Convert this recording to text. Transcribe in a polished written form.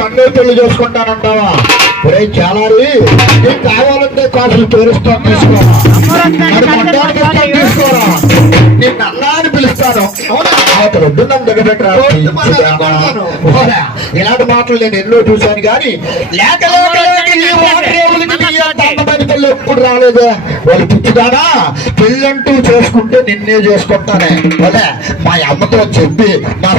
నన్నే పెళ్లి చేసుకుంటానంటావా? ఒరే చాలారి, నీకు కావాలంటే కాసులు పేరుస్తాను, తీసుకోరా. తీసుకోరా, నేను అన్నా అని పిలుస్తాను. రొడ్డు నన్ను దగ్గర ఇలాంటి మాటలు నేను ఎన్నో చూశాను కానీ లేక ఎప్పుడు రాలేదే. వాళ్ళు పిచ్చిదానా, పెళ్ళంటూ చేసుకుంటే నిన్నే చేసుకుంటానే. మా అమ్మతో చెప్పి మా